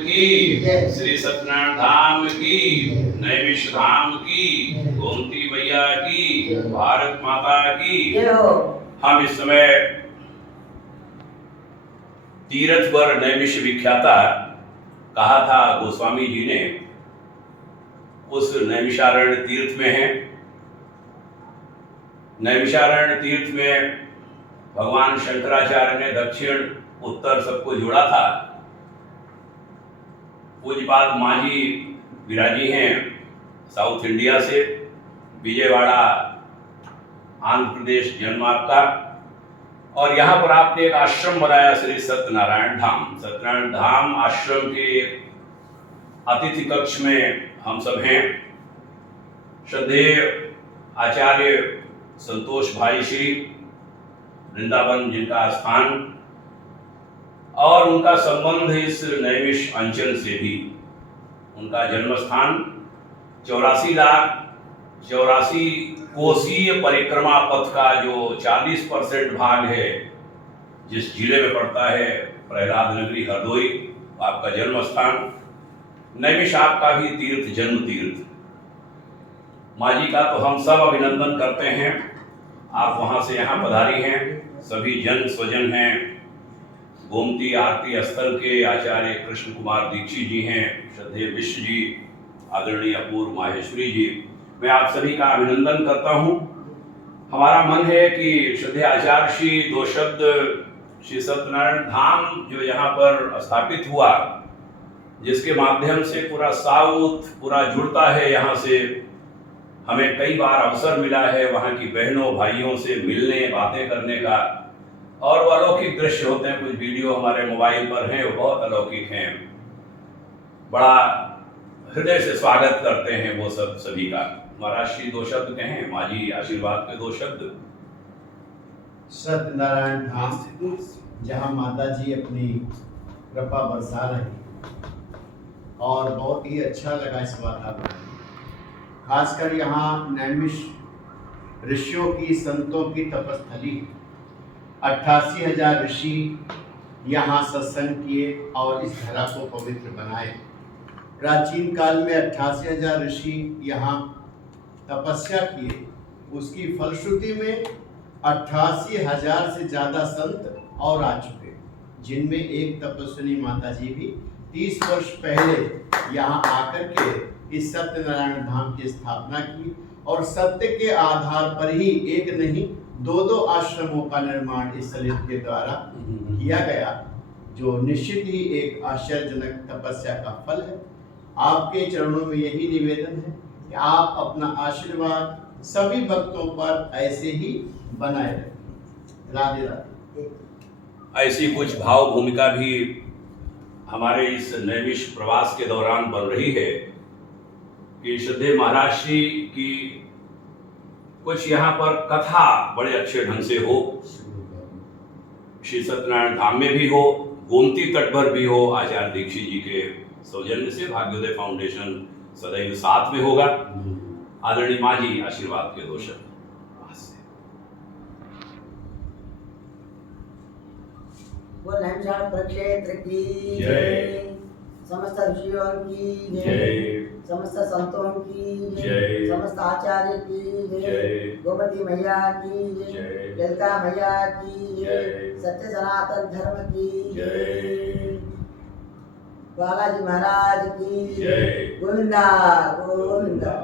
की, श्री सत्यनारायण धाम की, नैमिष धाम की, गोमती मैया की, भारत माता की। हम इस समय तीर्थवर नैमिष विख्याता कहा था गोस्वामी जी ने, उस नैमिषारण्य तीर्थ में हैं। नैमिषारण्य तीर्थ में भगवान शंकराचार्य ने दक्षिण उत्तर सबको जोड़ा था। पूज्यपाद मांझी विराजी हैं साउथ इंडिया से, विजयवाड़ा आंध्र प्रदेश जन्म आपका, और यहाँ पर आपने एक आश्रम बनाया श्री सत्यनारायण धाम। सत्यनारायण धाम आश्रम के अतिथि कक्ष में हम सब हैं। श्रद्धेय आचार्य संतोष भाई श्री वृंदावन जिनका स्थान और उनका संबंध इस नैमिष अंचल से भी, उनका जन्म स्थान 84 कोसीय परिक्रमा पथ का जो 40% भाग है, जिस जिले में पड़ता है प्रहलाद नगरी हरदोई, आपका जन्म स्थान। नैमिष आपका भी तीर्थ, जन्म तीर्थ। माँ जी का तो हम सब अभिनंदन करते हैं, आप वहाँ से यहाँ पधारी हैं। सभी जन स्वजन हैं। गोमती आरती स्थल के आचार्य कृष्ण कुमार दीक्षित जी हैं, श्रद्धेय विश्व जी, आदरणीय अपूर्व माहेश्वरी जी, मैं आप सभी का अभिनंदन करता हूँ। हमारा मन है कि श्रद्धेय आचार्य श्री दो शब्द श्री सत्यनारायण धाम जो यहाँ पर स्थापित हुआ, जिसके माध्यम से पूरा साउथ पूरा जुड़ता है, यहाँ से हमें कई बार अवसर मिला है वहाँ की बहनों भाइयों से मिलने, बातें करने का, और वो अलौकिक दृश्य होते हैं। कुछ वीडियो हमारे मोबाइल पर हैं, वो बहुत अलौकिक हैं। बड़ा हृदय से स्वागत करते हैं वो सब सभी का। महाराज श्री दो शब्द कहें, माँ जी आशीर्वाद के दो शब्द। सत्यनारायण धाम जहाँ माता जी अपनी कृपा बरसा रही, और बहुत ही अच्छा लगा इस वातावरण। खासकर यहाँ नैमिष ऋषियों की, संतों की तपस्थली है। 88,000 ऋषि यहाँ सत्संग किए और इस धरा को पवित्र बनाए। प्राचीन काल में 88,000 ऋषि यहाँ तपस्या किए, उसकी फलश्रुति में 88,000 से ज़्यादा संत और आ चुके, जिनमें एक तपस्विनी माता जी भी 30 वर्ष पहले यहाँ आकर के इस सत्यनारायण धाम की स्थापना की, और सत्य के आधार पर ही एक नहीं 2 आश्रमों का निर्माण इस सलिल के द्वारा किया गया, जो निश्चित ही एक आश्चर्यजनक तपस्या का फल है। आपके चरणों में यही निवेदन है कि आप अपना आशीर्वाद सभी भक्तों पर ऐसे ही बनाए रखें। राधे राधे। ऐसी कुछ भाव भूमिका भी हमारे इस नैमिष प्रवास के दौरान बन रही है कि श्रद्धेय महाराज श्री की कुछ यहाँ पर कथा बड़े अच्छे ढंग से हो, श्री सत्यनारायण धाम में भी हो, गोमती तट पर भी हो। आचार्य दीक्षित जी के सौजन्य से भाग्योदय फाउंडेशन सदैव साथ में होगा। आदरणीय माँ जी आशीर्वाद के दो शब्द। वो नैमिषारण्य प्रक्षेत्र की जय, समस्त ऋषियों की जय, समस्त संतों की जय, समस्त आचार्य की जय, गोमती मैया की जय, ललिता मैया की जय, सत्य सनातन धर्म की जय, बालाजी महाराज की जय, गोविंदा गोविंदा।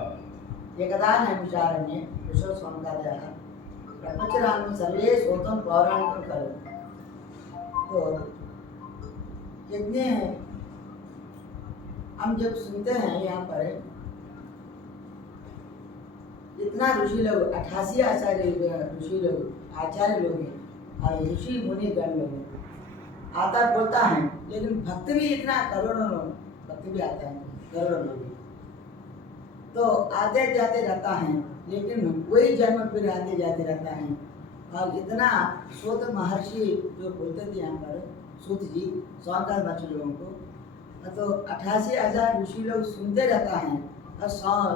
एकदा नैमिषारण्ये ऋषभ सोमकादयः प्रपंचरामं सर्वे स्वतं पौराणिकं खलु। तो कितने हम जब सुनते हैं यहाँ पर इतना ऋषि लोग 88 आचार्य ऋषि लोग आचार्य लोग हैं और ऋषि मुनि गण लोग हैं, आता बोलता है, लेकिन भक्त भी इतना करोड़ों लोग भक्त भी आता है, करोड़ों लोग। तो आते जाते रहता है, लेकिन वही जन्म फिर आते जाते रहता है। और इतना सूत महर्षि जो बोलते थे यहाँ पर, सूत जी स्वागत बच्चे लोगों को, तो 88,000 ऋषि लोग सुनते रहता है। और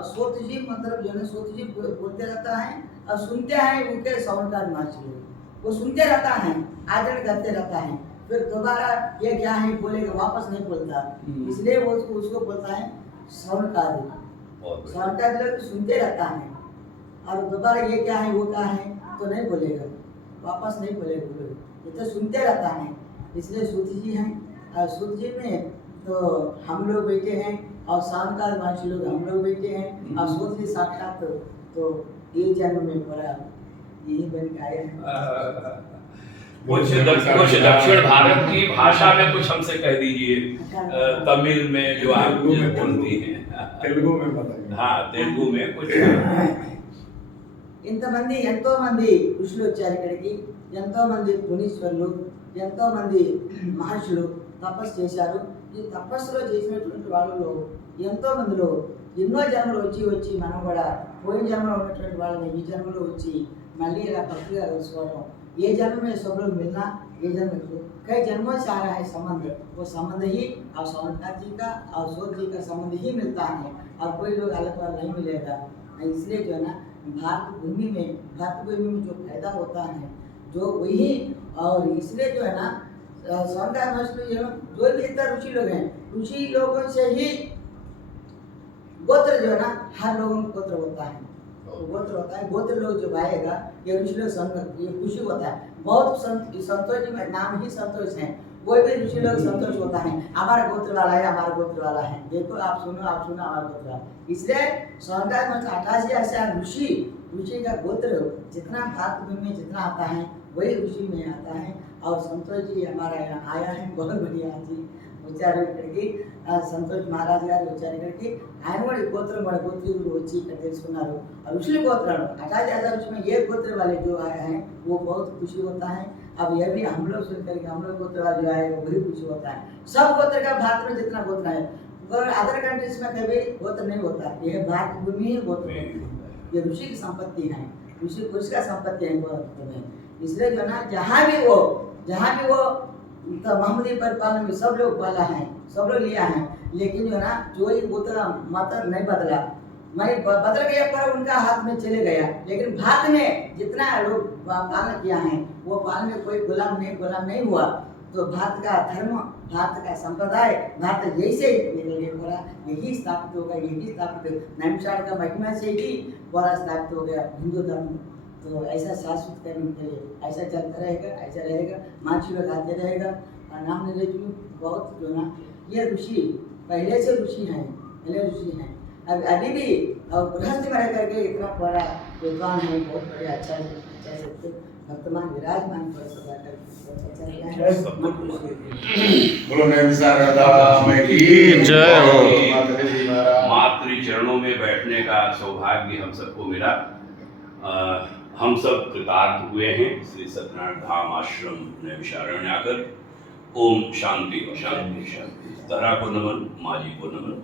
सूत जी मतलब जो है सूत जी बोलते रहता है और सुनते हैं उनके सौनकार महर्षि लोग, वो सुनते रहता है, आदरण करते रहता है। फिर दोबारा ये क्या है बोलेगा, वापस नहीं बोलता, इसलिए वो उसको बोलता है श्रवणकारी। बहुत बढ़िया। श्रवणकारी लोग सुनते रहता है और दोबारा ये क्या है वो क्या है तो नहीं बोलेगा, वापस नहीं बोलेगा, ये तो सुनते रहता है। इसलिए सूत जी हैं, और सूत जी में तो हम लोग बैठे हैं और श्रवणकार वंश लोग हम लोग बैठे हैं, और सूत जी साक्षात तो ये जन्म में पड़ा यही बन के आए हैं। कुछ दक्षिण भारत की भाषा में कुछ हमसे कह दीजिए, तमिल में जो आप बोलती हैं, तेलुगु में बताइए। हाँ तेलुगु में कुछ। ఇంతమంది ఎంతో మంది ఋషులు వచ్చారు ఇక్కడికి, ఎంతో మంది మునీశ్వరులు, ఎంతో మంది మహర్షులు తపస్సు చేశారు. ఈ తపస్సులో చేసినటువంటి వాళ్ళలో ఎంతో మందిలో ఎన్నో జన్మలు వచ్చి వచ్చి మనం కూడా పోయిన జన్మలో ఉన్నటువంటి వాళ్ళని ఈ జన్మలో వచ్చి మళ్ళీ ఇలా భక్తిగా కలుసుకోవడం, ये जन्म में सब लोग मिलना, ये जन्म कई जन्मों से आ रहा है संबंध, वो संबंध ही और श्रवणकार जी का और सूत जी का संबंध ही मिलता है, और कोई लोग अलग अलग नहीं मिलेगा। इसलिए जो है ना भारत भूमि में जो पैदा होता है जो वही, और इसलिए जो है ना श्रवणकार जो भी इतना ऋषि लोग हैं, ऋषि लोगों से ही गोत्र जो है ना हर लोगों का गोत्र होता है, गोत्र होता है। गोत्र लोग जो आएगा ये ऋषि लोग संग ये खुशी होता है। बहुत संतोष जी में नाम ही संतोष है, कोई भी ऋषि लोग संतोष होता है, हमारा गोत्र वाला है, हमारा गोत्र वाला है, देखो आप सुनो हमारा गोत्र वाला। इसलिए श्रवणकार में 88 ऐसा ऋषि का गोत्र जितना भारत भूमि में जितना आता है वही ऋषि में आता है। और संतोष जी हमारा यहाँ आया है, बहुत बढ़िया जी ఉచ్చారణ ఇక్కడికి సంతోష్ మహారాజ్ గారు వచ్చారు ఇక్కడికి, ఆయన కూడా ఈ గోత్రం వాళ్ళ గోత్రీయులు వచ్చి ఇక్కడ తెలుసుకున్నారు। ऋषि गोत्र 88 ऋषि में ये गोत्र वाले जो आए हैं वो बहुत खुशी होता है। अब ये भी हम लोग सुन करके हम लोग गोत्र वाले जो आए वो भी खुशी होता है। सब गोत्र का भारत में जितना गोत्र है, अदर कंट्रीज में कभी गोत्र नहीं होता, ये भारत भूमि ही गोत्र है, ये ऋषि की संपत्ति है, ऋषि पुरुष का संपत्ति है गोत्र में। इसलिए जो ना जहाँ भी वो तो मोहम्मदी परिपालन में सब लोग पाला है, सब लोग लिया है, लेकिन जो है ना जो ही गोत्र मत नहीं बदला, मैं बदल गया पर उनका हाथ में चले गया, लेकिन भारत में जितना लोग पालन किया है वो पालन में कोई गुलाम नहीं हुआ। तो भारत का धर्म, भारत का संप्रदाय, भारत यही से निकल गया पूरा, यही स्थापित होगा, यही स्थापित नैमिषार का महिमा से ही पूरा स्थापित हो गया हिंदू धर्म। तो ऐसा शाश्वत करने के लिए ऐसा चलता रहेगा, ऐसा रहेगा, मानसी लोग आते रहेगा। और नाम ले बहुत जो ना ये ऋषि पहले से ऋषि हैं, अभी भी और गृहस्थ में रह करके इतना बड़ा विद्वान है, बहुत बड़े अच्छा वर्तमान विराजमान पर सदा कर बोलो नैमिषारद धाम की जय हो। मातृ चरणों में बैठने का सौभाग्य हम सबको मिला। हम सब कृतार्थ हुए हैं श्री सत्यनारायण धाम आश्रम नैमिषारण्य आकर। ओम शांति शांति शांति। तारा को नमन, माँ जी को नमन।